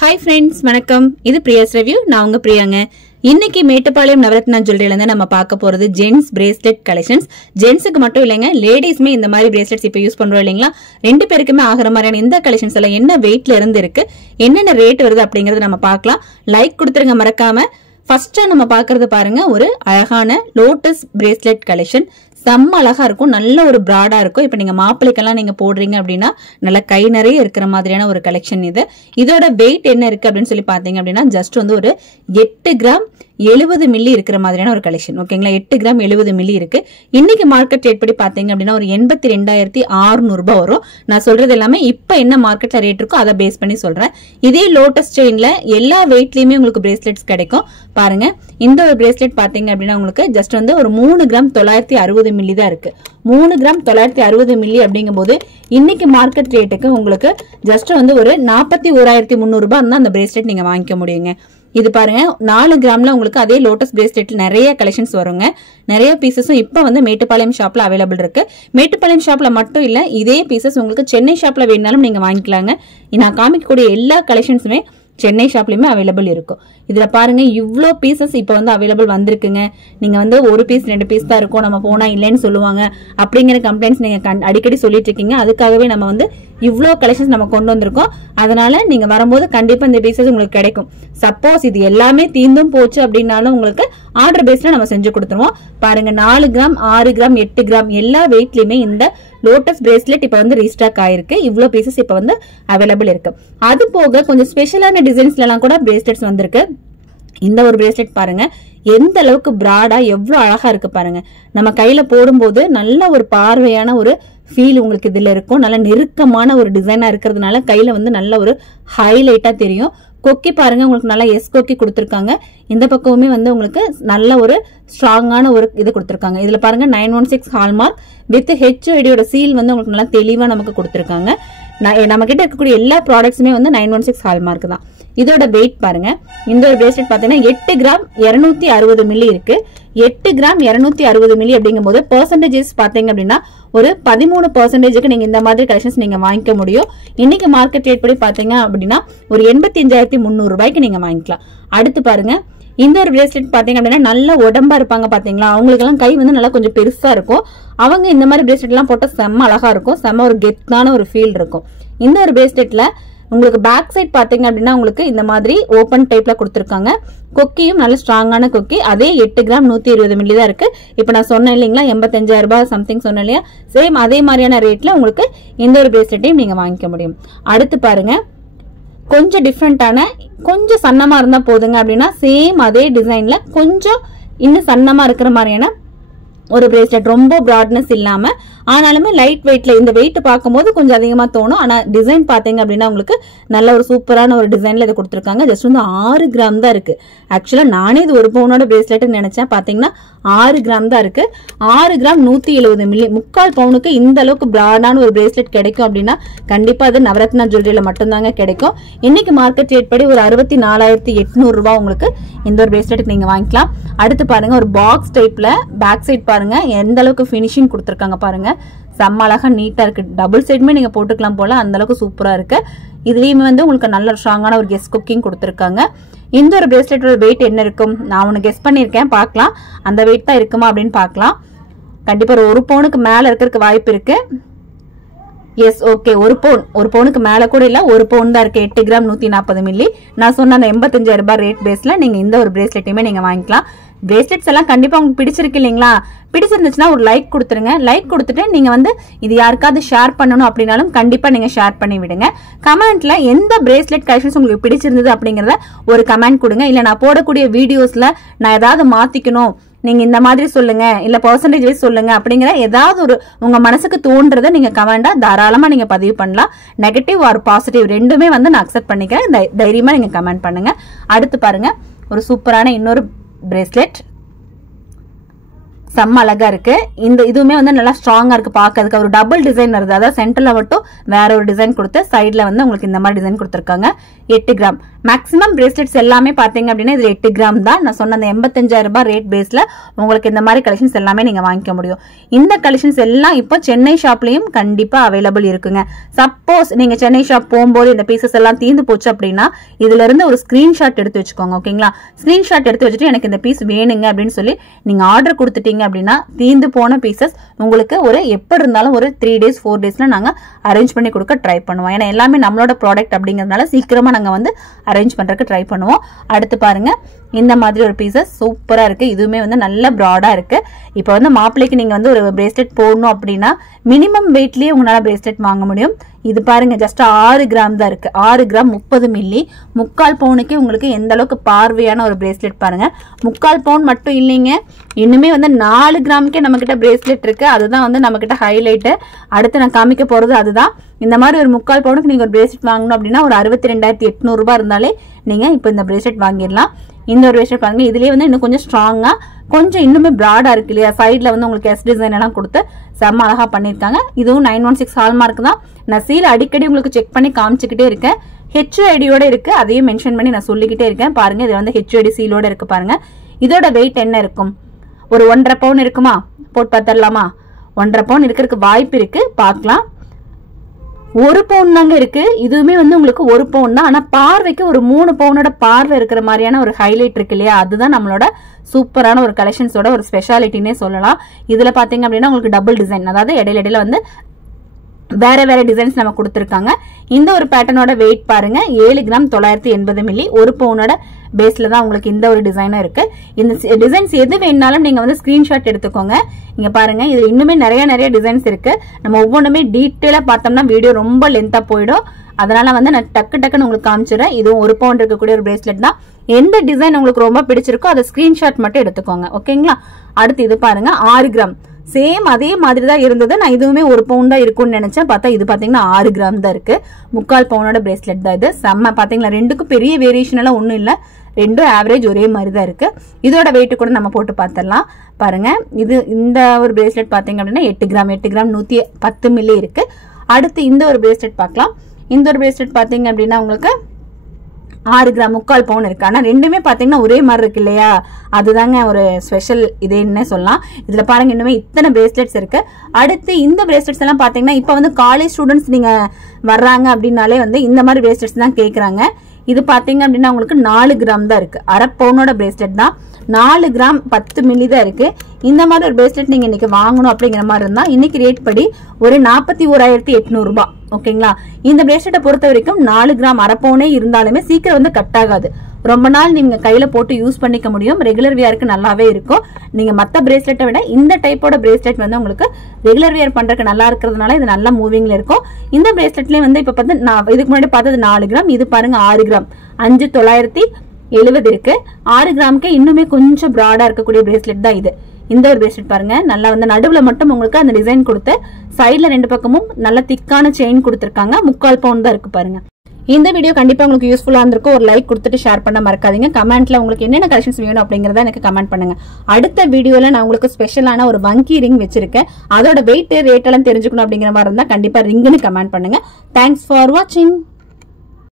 Hi friends, வணக்கம். இது பிரியாஸ் review. நான் உங்க பிரியாங்க. இன்னைக்கு மேட்டுப்பாளையம் நவரத்னா ஜுவல்லரியில இருந்து நம்ம பார்க்க போறது ஜென்ஸ் பிரேஸ்லெட் கலெக்ஷன்ஸ். ஜென்ஸ்க்கு மட்டும் இல்லைங்க, லேடிஸ்மே இந்த மாதிரி பிரேஸ்லெட்ஸ் இப்ப யூஸ் பண்றோம் இல்லைங்களா? ரெண்டு பேருக்குமே ஆகிற மாதிரியான இந்த கலெக்ஷன்ஸ் எல்லாம் என்ன வெயிட்ல இருந்து இருக்கு, என்னென்ன ரேட் வருது அப்படிங்கறத நம்ம பார்க்கலாம். லைக் கொடுத்துருங்க மறக்காம. ஃபர்ஸ்ட் நம்ம பாக்குறது பாருங்க, ஒரு அழகான லோட்டஸ் பிரேஸ்லெட் கலெக்ஷன். செம்ம அழகா இருக்கும், நல்ல ஒரு பிராடா இருக்கும். இப்ப நீங்க மாப்பிளைக்கெல்லாம் நீங்க போடுறீங்க அப்படின்னா நல்ல கை நிறைய இருக்கிற மாதிரியான ஒரு கலெக்ஷன் இது. இதோட வெயிட் என்ன இருக்கு அப்படின்னு சொல்லி பாத்தீங்க அப்படின்னா ஜஸ்ட் வந்து ஒரு 8 கிராம் 70 மில்லி இருக்கிற மாதிரியான ஒரு கலெக்ஷன். ஓகேங்களா, 8 கிராம் 70 மில்லி இருக்கு. இன்னைக்கு மார்க்கெட் ரேட் படி பாத்தீங்க அப்படின்னா ஒரு 82,600 ரூபாய் வரும். நான் சொல்றது எல்லாமே இப்ப என்ன மார்க்கெட்ல ரேட் இருக்கோ அதை பேஸ் பண்ணி சொல்றேன். இதே லோட்டஸ் செயின்ல எல்லா வெயிட்லயுமே உங்களுக்கு பிரேஸ்லெட்ஸ் கிடைக்கும். பாருங்க, இந்த ஒரு பிரேஸ்லெட் பாத்தீங்க அப்படின்னா உங்களுக்கு ஜஸ்ட் வந்து ஒரு 3 கிராம் 960 மில்லி தான் இருக்கு. 3 கிராம் 960 மில்லி அப்படிங்கும் போது இன்னைக்கு மார்க்கெட் ரேட்டுக்கு உங்களுக்கு ஜஸ்ட் வந்து ஒரு 41,300 ரூபாய் தான் அந்த பிரேஸ்லெட் நீங்க வாங்கிக்க முடியுங்க. இது பாருங்க, 4 கிராம்ல உங்களுக்கு அதே லோட்டஸ் பிரேஸ்லெட்ல நிறைய கலெக்ஷன்ஸ் வருங்க. நிறைய பீசஸும் இப்ப வந்து மேட்டுப்பாளையம் ஷாப்ல அவைலபிள் இருக்கு. மேட்டுப்பாளையம் ஷாப்ல மட்டும் இல்ல, இதே பீசஸ் உங்களுக்கு சென்னை ஷாப்ல வேணாலும் நீங்க வாங்கிக்கலாங்க. நான் காமிக்கக்கூடிய எல்லா கலெக்ஷன்ஸுமே சென்னை ஷாப்லயுமே அவைலபிள் இருக்கும். இதுல பாருங்க, இவ்ளோ பீசஸ் இப்ப வந்து அவைலபிள் வந்திருக்குங்க. நீங்க வந்து ஒரு பீஸ் 2 பீஸ் தான் இருக்கும், நம்ம போனா இல்லைன்னு சொல்லுவாங்க அப்படிங்கிற கம்ப்ளைண்ட்ஸ் நீங்க அடிக்கடி சொல்லிட்டு இருக்கீங்க. அதுக்காகவே நம்ம வந்து இவ்ளோ கலெக்ஷன்ஸ் நம்ம கொண்டு வந்திருக்கோம். அதனால நீங்க வரும்போது கண்டிப்பா இந்த பீசஸ் உங்களுக்கு கிடைக்கும். சப்போஸ் இது எல்லாமே தீந்தும் போச்சு அப்படின்னாலும் உங்களுக்கு ஆர்டர் பேஸ்ல நம்ம செஞ்சு கொடுத்துருவோம். பாருங்க, 4 கிராம் 6 கிராம் 8 கிராம் எல்லா வெயிட்லயுமே இந்த லோட்டஸ் பிரேஸ்லெட் இப்ப வந்து ரீஸ்டாக் ஆயிருக்கு. இவ்ளோ பீசஸ் இப்ப வந்து அவைலபிள் இருக்கு. அது போக கொஞ்சம் ஸ்பெஷலான டிசைன்ஸ்ல எல்லாம் கூட பிரேஸ்லெட்ஸ் வந்திருக்கு. இந்த ஒரு பிரேஸ்லெட் பாருங்க, எந்த அளவுக்கு பிராடா எவ்வளவு அழகா இருக்கு பாருங்க. நம்ம கையில போடும்போது நல்ல ஒரு பார்வையான ஒரு ஃபீல் உங்களுக்கு இதுல இருக்கும். நல்ல நெருக்கமான ஒரு டிசைனா இருக்கிறதுனால கையில வந்து நல்ல ஒரு ஹைலைட்டா தெரியும். கொக்கி பாருங்க, உங்களுக்கு நல்லா எஸ் கொக்கி கொடுத்திருக்காங்க. இந்த பக்கமுமே வந்து உங்களுக்கு நல்ல ஒரு ஸ்ட்ராங்கான ஒரு இது கொடுத்திருக்காங்க. இதுல பாருங்க 916 ஹால்மார்க் வித் HOD சீல் வந்து உங்களுக்கு நல்லா தெளிவா நமக்கு கொடுத்திருக்காங்க. நம்ம கிட்ட இருக்கக்கூடிய எல்லா ப்ராடக்ட்ஸுமே வந்து 916 ஹால்மார்க் தான். இதோட வெயிட் பாருங்க, இந்த ஒரு பிரேஸ்லெட் பாத்தீங்கன்னா 8 கிராம் 260 மில்லி இருக்கு. 8 கிராம் 260 மில்லி அப்படிங்கும் போது பெர்சன்டேஜஸ் பாத்தீங்க அப்படின்னா ஒரு 13% நீங்க இந்த மாதிரி கலெக்ஷன்ஸ் நீங்க வாங்கிக்க முடியும். இன்னைக்கு மார்க்கெட் ரேட் படி பாத்தீங்க அப்படின்னா ஒரு 85,300 ரூபாய்க்கு நீங்க வாங்கிக்கலாம். அடுத்து பாருங்க, இந்த ஒரு பிரேஸ்லெட் பாத்தீங்க அப்படின்னா நல்ல உடம்பா இருப்பாங்க பாத்தீங்களா, அவங்களுக்கு எல்லாம் கை வந்து நல்லா கொஞ்சம் பெருசா இருக்கும். அவங்க இந்த மாதிரி பிரேஸ்லெட் எல்லாம் போட்டா செம்ம அழகா இருக்கும், செம்ம ஒரு கெத்தான ஒரு ஃபீல் இருக்கும். இந்த ஒரு பிரேஸ்லெட்ல உங்களுக்கு பேக் சைட் பாத்தீங்க அப்படின்னா உங்களுக்கு இந்த மாதிரி ஓபன் டைப்ல கொடுத்திருக்காங்க. கொக்கியும் நல்ல ஸ்ட்ராங்கான கொக்கி. அதே 8 கிராம் 120 மில்லி தான் இருக்கு. இப்ப நான் சொன்னேன் இல்லைங்களா, 85,000 ரூபாய் சம்திங் சொன்னேன் இல்லையா, சேம் அதே மாதிரியான ரேட்ல உங்களுக்கு இந்த ஒரு பிரேஸ்லெட்டையும் நீங்க வாங்கிக்க முடியும். அடுத்து பாருங்க, கொஞ்சம் டிஃப்ரெண்டான, கொஞ்சம் சன்னமா இருந்தா போதுங்க அப்படின்னா சேம் அதே டிசைன்ல கொஞ்சம் இன்னும் சன்னமா இருக்கிற மாதிரியான ஒரு பிரேஸ்லெட், ரொம்ப பிராட்னஸ் இல்லாம ஆனாலுமே லைட் வெயிட்ல. இந்த வெயிட் பார்க்கும்போது கொஞ்சம் அதிகமா தோணும், ஆனா டிசைன் பாத்தீங்க அப்படின்னா உங்களுக்கு நல்ல ஒரு சூப்பரான ஒரு டிசைன்ல இதை கொடுத்திருக்காங்க. ஜஸ்ட் வந்து 6 கிராம் தான் இருக்கு. ஆக்சுவலா நானே இது ஒரு பவுனோட பிரேஸ்லெட் நினைச்சேன், பாத்தீங்கன்னா 6 கிராம் தான் இருக்கு. 6 கிராம் 170 மில்லி, 3/4 பவுனுக்கு இந்த அளவுக்கு பிராடான ஒரு பிரேஸ்லெட் கிடைக்கும் அப்படின்னா கண்டிப்பா அது நவரத்னா ஜுவல்லரியில மட்டும்தாங்க கிடைக்கும். இன்னைக்கு மார்க்கெட் ரேட் படி ஒரு 64,800 ரூபாய் உங்களுக்கு இந்த ஒரு பிரேஸ்லெட் நீங்க வாங்கிக்கலாம். அடுத்து பாருங்க, ஒரு பாக்ஸ் டைப்ல பேக் சைட் பாருங்க எந்த அளவுக்கு பினிஷிங் கொடுத்திருக்காங்க பாருங்க, செம்ம அழகா நீட்டா இருக்கு. டபுள் சைடுமே நீங்க போட்டுக்கலாம் போல, அந்த அளவுக்கு சூப்பரா இருக்கு. இதுலயுமே வந்து உங்களுக்கு நல்ல ஸ்ட்ராங்கான ஒரு கெஸ் குக்கிங் கொடுத்திருக்காங்க. இந்த ஒரு பிரேஸ்லெட்டோட வெயிட் என்ன இருக்கும், நான் ஒன்னு கெஸ் பண்ணிருக்கேன், பார்க்கலாம் அந்த வெயிட் தான் இருக்குமா அப்படின்னு பார்க்கலாம். கண்டிப்பா ஒரு பவுனுக்கு மேல இருக்கிறதுக்கு வாய்ப்பு இருக்கு. எஸ், ஓகே, ஒரு பவுனுக்கு மேல கூட இல்ல, ஒரு பவுன் தான் இருக்கு. 8 கிராம் 140 மில்லி. நான் சொன்ன அந்த 85,000 ரூபாய் ரேட் பேஸ்ல நீங்க இந்த ஒரு பிரேஸ்லெட்டையுமே நீங்க வாங்கிக்கலாம். பிரேஸ்லெட்ஸ் எல்லாம் கண்டிப்பா உங்களுக்கு பிடிச்சிருக்கு இல்லைங்களா? பிடிச்சிருந்துச்சுன்னா ஒரு லைக் கொடுத்துருங்க. லைக் கொடுத்துட்டு நீங்க வந்து இது யாருக்காவது ஷேர் பண்ணணும் அப்படின்னாலும் கண்டிப்பா நீங்க ஷேர் பண்ணி விடுங்க. கமெண்ட்ல எந்த பிரேஸ்லெட் கலெக்ஷன்ஸ் உங்களுக்கு பிடிச்சிருந்தது அப்படிங்கறத ஒரு கமெண்ட் கொடுங்க. இல்ல நான் போடக்கூடிய வீடியோஸ்ல நான் ஏதாவது மாத்திக்கணும், நீங்க இந்த மாதிரி சொல்லுங்க, இல்ல பெர்சன்டேஜ் வைஸ் சொல்லுங்க அப்படிங்கிற ஏதாவது ஒரு உங்க மனசுக்கு தோன்றதை நீங்க கமெண்டா தாராளமா நீங்க பதிவு பண்ணலாம். நெகட்டிவ் ஆர் பாசிட்டிவ் ரெண்டுமே வந்து நான் அக்செப்ட் பண்ணிக்கிறேன். தைரியமா நீங்க கமெண்ட் பண்ணுங்க. அடுத்து பாருங்க, ஒரு சூப்பரான இன்னொரு பிரேஸ்லெட். செம்ம அழகா இருக்கு. இந்த இதுவுமே வந்து நல்லா ஸ்ட்ராங்கா இருக்கு பாக்கிறதுக்கு. ஒரு டபுள் டிசைன் வருது, அதாவது சென்டர்ல மட்டும் வேற ஒரு டிசைன் கொடுத்து சைட்ல வந்து உங்களுக்கு இந்த மாதிரி டிசைன் கொடுத்திருக்காங்க. 8 கிராம். மேக்ஸிமம் பிரேஸ்லெட்ஸ் எல்லாமே பாத்தீங்க அப்படின்னா இதுல 8 கிராம் தான். நான் சொன்ன அந்த 85,000 ரூபாய் ரேட் பேஸ்ல உங்களுக்கு இந்த மாதிரி கலெக்ஷன்ஸ் எல்லாமே நீங்க வாங்கிக்க முடியும். இந்த கலெக்ஷன்ஸ் எல்லாம் இப்போ சென்னை ஷாப்லயும் கண்டிப்பா அவைலபிள் இருக்குங்க. சப்போஸ் நீங்க சென்னை ஷாப் போகும்போது இந்த பீசஸ் எல்லாம் தீந்து போச்சு அப்படின்னா இதுல இருந்து ஒரு ஸ்கிரீன்ஷாட் எடுத்து வச்சுக்கோங்க. ஓகேங்களா? ஸ்கிரீன்ஷாட் எடுத்து வச்சுட்டு எனக்கு இந்த பீஸ் வேணுங்க அப்படின்னு சொல்லி நீங்க ஆர்டர் கொடுத்துட்டீங்க அப்படின்னா தீந்து போன பீசஸ் உங்களுக்கு ஒரு எப்ப இருந்தாலும் ஒரு 3 days 4 daysல நாங்க அரேஞ்ச் பண்ணி கொடுக்க ட்ரை பண்ணுவோம். ஏன்னா எல்லாமே நம்மளோட ப்ராடக்ட் அப்படிங்கறதுனால சீக்கிரமா நாங்க வந்து அரேஞ்ச் பண்றதுக்கு ட்ரை பண்ணுவோம். அடுத்து பாருங்க, இந்த மாதிரி ஒரு பீசஸ் சூப்பரா இருக்கு. இதுவுமே வந்து நல்ல பிராடா இருக்கு. இப்போ வந்து மாப்பிள்ளைக்கு நீங்க வந்து ஒரு பிரேஸ்லெட் போடணும் அப்படின்னா மினிமம் வெயிட்லயே உங்களால பிரேஸ்லெட் வாங்க முடியும். இது பாருங்க, ஜஸ்ட் 6 கிராம் தான் இருக்கு. 6 கிராம் 30 மில்லி. 3/4 பவுனுக்கு உங்களுக்கு எந்த அளவுக்கு பார்வையான ஒரு பிரேஸ்லெட் பாருங்க. 3/4 பவுன் மட்டும் இல்லைங்க, இன்னுமே வந்து 4 கிராமுக்கே நம்ம கிட்ட பிரேஸ்லெட் இருக்கு. அதுதான் வந்து நம்ம கிட்ட ஹைலைட். அடுத்து நான் காமிக்க போறது அதுதான். இந்த மாதிரி ஒரு 3/4 பவுனுக்கு நீங்க ஒரு பிரேஸ்லெட் வாங்கணும் அப்படின்னா ஒரு 62,800 ரூபாய் இருந்தாலே நீங்க இப்போ இந்த பிரேஸ்லெட் வாங்கிடலாம். இந்த ஒரு பிரேஸ்லெட் பாருங்க, இதுலயே வந்து இன்னும் கொஞ்சம் ஸ்ட்ராங்கா கொஞ்சம் இன்னுமே பிராடா இருக்கு இல்லையா? சைட்ல வந்து உங்களுக்கு எஸ் டிசைன் எல்லாம் கொடுத்து செம்ம அழகா பண்ணிருக்காங்க. இதுவும் 916 ஹால்மார்க் தான். நான் சீல் அடிக்கடி உங்களுக்கு செக் பண்ணி காமிச்சுக்கிட்டே இருக்கேன். HUID-யோட இருக்கு, அதையும் மென்ஷன் பண்ணி நான் சொல்லிக்கிட்டே இருக்கேன். பாருங்க, இது வந்து HUID சீலோட இருக்கு பாருங்க. இதோட வெயிட் என்ன இருக்கும்? ஒரு 1.5 பவுன் இருக்குமா? போட்டு பார்த்துடலாமா? 1.5 பவுன் இருக்கிறதுக்கு வாய்ப்பு இருக்கு, பார்க்கலாம். 1 பவுன் தாங்க இருக்கு. இதுவுமே வந்து உங்களுக்கு 1 பவுன் தான். ஆனா பார்வைக்கு ஒரு 3 பவுனோட பார்வை இருக்கிற மாதிரியான ஒரு ஹைலைட் இருக்கு இல்லையா? அதுதான் நம்மளோட சூப்பரான ஒரு கலெக்ஷன்ஸோட ஒரு ஸ்பெஷாலிட்டினே சொல்லலாம். இதுல பாத்தீங்க அப்படின்னா உங்களுக்கு டபுள் டிசைன், அதாவது இடையில வந்து வேற வேற டிசைன்ஸ் நம்ம கொடுத்திருக்காங்க. இந்த ஒரு பேட்டர்னோட வெயிட் பாருங்க, 7 கிராம் 980 மில்லி. 1 பவுனோட பேஸ்ல தான் உங்களுக்கு இந்த ஒரு டிசைனும் இருக்கு. இந்த டிசைன்ஸ் எது வேணாலும் நீங்க வந்து ஸ்கிரீன்ஷாட் எடுத்துக்கோங்க. இங்க பாருங்க, இது இன்னுமே நிறைய டிசைன்ஸ் இருக்கு. நம்ம ஒவ்வொன்றுமே டீட்டெயிலா பார்த்தோம்னா வீடியோ ரொம்ப லென்த்தா போயிடும். அதனால வந்து நான் டக்குன்னு உங்களுக்கு காமிச்சிடுறேன். இதுவும் 1 பவுண்ட் இருக்கக்கூடிய ஒரு பிரேஸ்லெட் தான். எந்த டிசைன் உங்களுக்கு ரொம்ப பிடிச்சிருக்கோ அதை ஸ்கிரீன்ஷாட் மட்டும் எடுத்துக்கோங்க. ஓகேங்களா? அடுத்து இது பாருங்க, 6 கிராம். சேம் அதே மாதிரி தான் இருந்தது. நான் இதுவுமே 1 பவுண்ட் தான் இருக்கும்னு நினைச்சேன். பார்த்தா இது பாத்தீங்கன்னா 6 கிராம் தான் இருக்கு. 3/4 பவுனோட பிரேஸ்லெட் தான் இது. செம்ம. பாத்தீங்களா, ரெண்டுக்கும் பெரிய வேரியேஷன் எல்லாம் ஒண்ணும் இல்ல, ரெண்டும் ஆவரேஜ் ஒரே மாதிரி தான் இருக்கு. இதோட வெயிட் கூட நம்ம போட்டு பார்த்துடலாம். பாருங்க, இது இந்த ஒரு பிரேஸ்லெட் பாத்தீங்க அப்படின்னா 8 கிராம் 110 மில்லி இருக்கு. அடுத்து இந்த ஒரு பிரேஸ்லெட் பார்க்கலாம். இந்த ஒரு பிரேஸ்லெட் பாத்தீங்க அப்படின்னா உங்களுக்கு 6 கிராம் 3/4 பவுன் இருக்கு. ஆனா ரெண்டுமே பாத்தீங்கன்னா ஒரே மாதிரி இருக்கு இல்லையா? அதுதாங்க ஒரு ஸ்பெஷல் இதுன்னு சொல்லலாம். இதுல பாருங்க, இன்னுமே இத்தனை பிரேஸ்லெட்ஸ் இருக்கு. அடுத்து இந்த பிரேஸ்லெட்ஸ் எல்லாம் பாத்தீங்கன்னா இப்ப வந்து காலேஜ் ஸ்டூடெண்ட்ஸ் நீங்க வர்றாங்க அப்படின்னாலே வந்து இந்த மாதிரி பிரேஸ்லெட்ஸ் தான் கேக்குறாங்க. இது பாத்தீங்க அப்படின்னா உங்களுக்கு 4 கிராம் தான் இருக்கு. 1/2 பவுனோட பிரேஸ்லெட் தான். 4 கிராம் 10 மில்லி தான் இருக்கு. இந்த மாதிரி ஒரு பிரேஸ்லெட் நீங்க இன்னைக்கு வாங்கணும் அப்படிங்கிற மாதிரி இருந்தா இன்னைக்கு ரேட் படி ஒரு 41,800 ரூபாய். ஓகேங்களா? இந்த பிரேஸ்லெட்டை பொறுத்த வரைக்கும் 4 கிராம் 1/2 பவுனே இருந்தாலுமே சீக்கிரம் வந்து கட் ஆகாது. ரொம்ப நாள் நீங்க கையில போட்டு யூஸ் பண்ணிக்க முடியும். ரெகுலர் வியருக்கு நல்லாவே இருக்கும். நீங்க மத்த பிரேஸ்லெட்டை விட இந்த டைப்போட பிரேஸ்லெட் வந்து உங்களுக்கு ரெகுலர் வியர் பண்றதுக்கு நல்லா இருக்கிறதுனால இது நல்ல மூவிங்ல இருக்கும். இந்த பிரேஸ்லெட்லயே வந்து இப்ப பார்த்து நான் இதுக்கு முன்னாடி பார்த்தது 4 கிராம். இது பாருங்க 6 கிராம் 5,970 இருக்கு. 6 கிராமுக்கு இன்னுமே கொஞ்சம் பிராடா இருக்கக்கூடிய பிரேஸ்லெட் தான் இது. இந்த ஒரு பிரேஸ்லெட் பாருங்க, நல்லா வந்து நடுவுல மட்டும் உங்களுக்கு அந்த டிசைன் கொடுத்து சைட்ல 2 பக்கமும் நல்ல திக்கான செயின் கொடுத்திருக்காங்க. 3/4 பவுன் தான் இருக்கு பாருங்க. இந்த வீடியோ கண்டிப்பா உங்களுக்கு யூஸ்ஃபுல்லா இருந்திருக்கும். ஒரு லைக் கொடுத்துட்டு ஷேர் பண்ண மறக்காதீங்க. கமெண்ட்ல உங்களுக்கு என்னென்ன கலெக்ஷன்ஸ் வேணும் அப்படிங்கறத எனக்கு கமெண்ட் பண்ணுங்க. அடுத்த வீடியோல நான் உங்களுக்கு ஸ்பெஷலான ஒரு வங்கி ரிங் வச்சிருக்கேன். அதோட வெயிட் ரேட் எல்லாம் தெரிஞ்சுக்கணும் அப்படிங்கிற மாதிரி இருந்தா கண்டிப்பா ரிங்னு கமெண்ட் பண்ணுங்க. தேங்க்ஸ் ஃபார் வாட்சிங்.